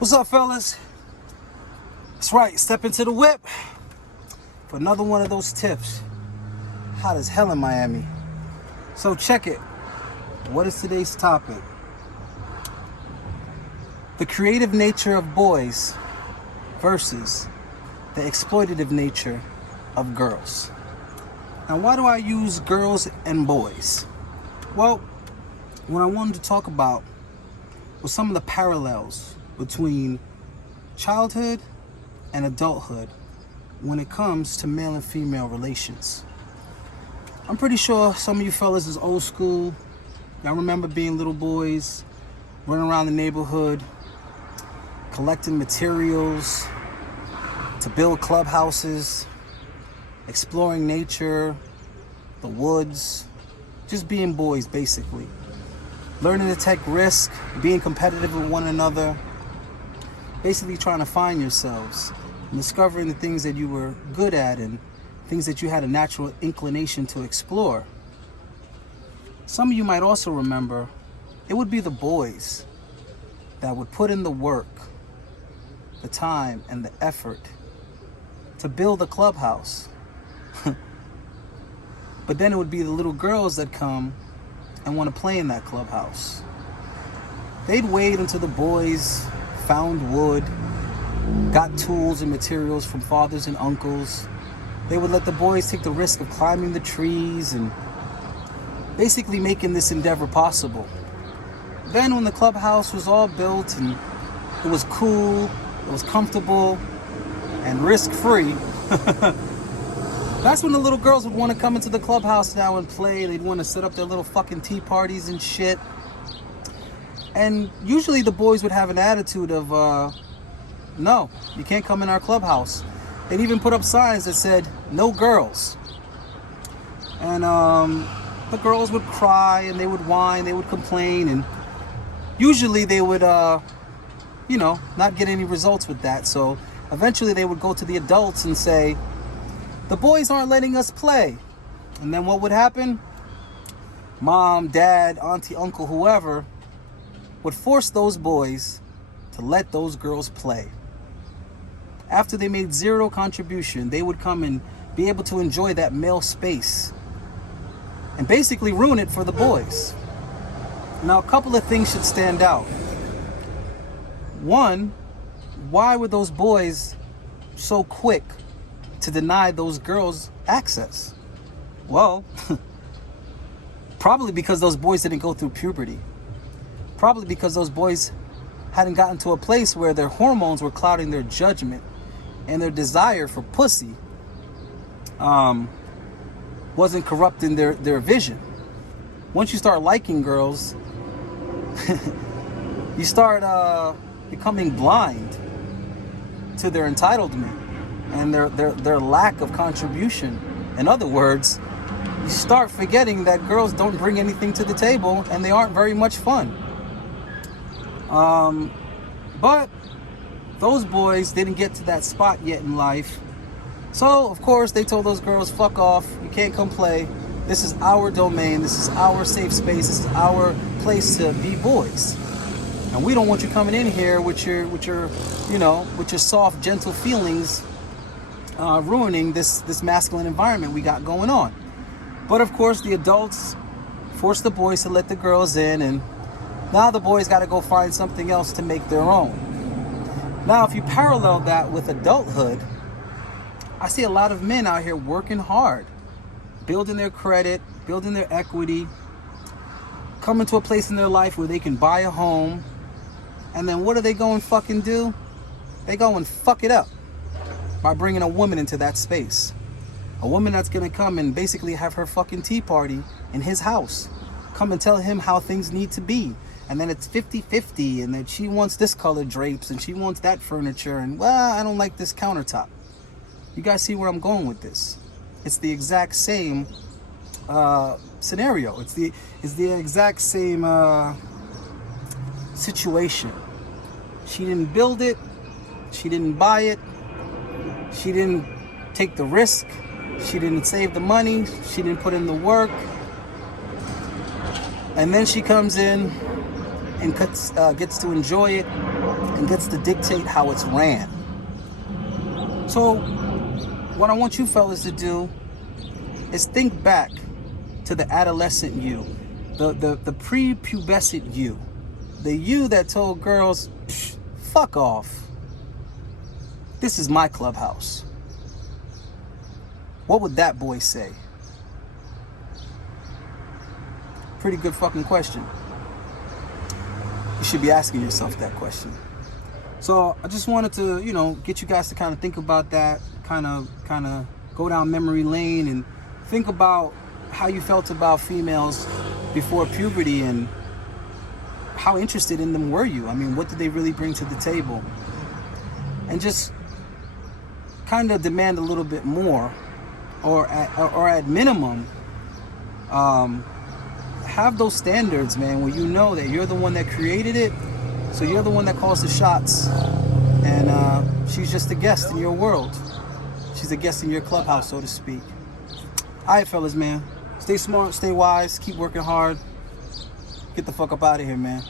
What's up, fellas? That's right, step into the whip for another one of those tips. Hot as hell in Miami. So check it. What is today's topic? The creative nature of boys versus the exploitative nature of girls. Now, why do I use girls and boys? Well, what I wanted to talk about was some of the parallels between childhood and adulthood when it comes to male and female relations. I'm pretty sure some of you fellas is old school. Y'all remember being little boys, running around the neighborhood, collecting materials to build clubhouses, exploring nature, the woods, just being boys basically. Learning to take risk, being competitive with one another, basically trying to find yourselves and discovering the things that you were good at and things that you had a natural inclination to explore. Some of you might also remember it would be the boys that would put in the work, the time, and the effort to build a clubhouse. But then it would be the little girls that come and want to play in that clubhouse. They'd wait until the boys found wood, got tools and materials from fathers and uncles. They would let the boys take the risk of climbing the trees and basically making this endeavor possible. Then when the clubhouse was all built and it was cool, it was comfortable and risk-free, that's when the little girls would want to come into the clubhouse now and play. They'd want to set up their little fucking tea parties and shit. And usually the boys would have an attitude of, no, you can't come in our clubhouse. They'd even put up signs that said, no girls. And the girls would cry and they would whine, they would complain. And usually they would, not get any results with that. So eventually they would go to the adults and say, the boys aren't letting us play. And then what would happen? Mom, dad, auntie, uncle, whoever would force those boys to let those girls play. After they made zero contribution, they would come and be able to enjoy that male space and basically ruin it for the boys. Now, a couple of things should stand out. One, why were those boys so quick to deny those girls access? Well, probably because those boys didn't go through puberty. Probably because those boys hadn't gotten to a place where their hormones were clouding their judgment and their desire for pussy wasn't corrupting their vision. Once you start liking girls, you start becoming blind to their entitlement and their lack of contribution. In other words, you start forgetting that girls don't bring anything to the table and they aren't very much fun. But those boys didn't get to that spot yet in life. So, of course, they told those girls, fuck off, you can't come play. This is our domain, this is our safe space, this is our place to be boys. And we don't want you coming in here with your soft, gentle feelings, ruining this masculine environment we got going on. But of course, the adults force the boys to let the girls in, and now the boys got to go find something else to make their own. Now, if you parallel that with adulthood, I see a lot of men out here working hard, building their credit, building their equity, coming to a place in their life where they can buy a home. And then what do they go and fucking do? They go and fuck it up by bringing a woman into that space. A woman that's going to come and basically have her fucking tea party in his house. Come and tell him how things need to be. And then it's 50-50, and then she wants this color drapes and she wants that furniture, and well, I don't like this countertop. You guys see where I'm going with this? It's the exact same scenario. It's the exact same situation. She didn't build it. She didn't buy it. She didn't take the risk. She didn't save the money. She didn't put in the work. And then she comes in and gets to enjoy it and gets to dictate how it's ran. So what I want you fellas to do is think back to the adolescent you, the pre-pubescent you, the you that told girls, fuck off. This is my clubhouse. What would that boy say? Pretty good fucking question. You should be asking yourself that question. So I just wanted to, get you guys to kind of think about that, kind of go down memory lane and think about how you felt about females before puberty and how interested in them were you? I mean, what did they really bring to the table? And just kind of demand a little bit more, or at minimum, have those standards, man, where you know that you're the one that created it, so you're the one that calls the shots, and she's just a guest in your world. She's a guest in your clubhouse, so to speak. All right, fellas, man. Stay smart, stay wise, keep working hard. Get the fuck up out of here, man.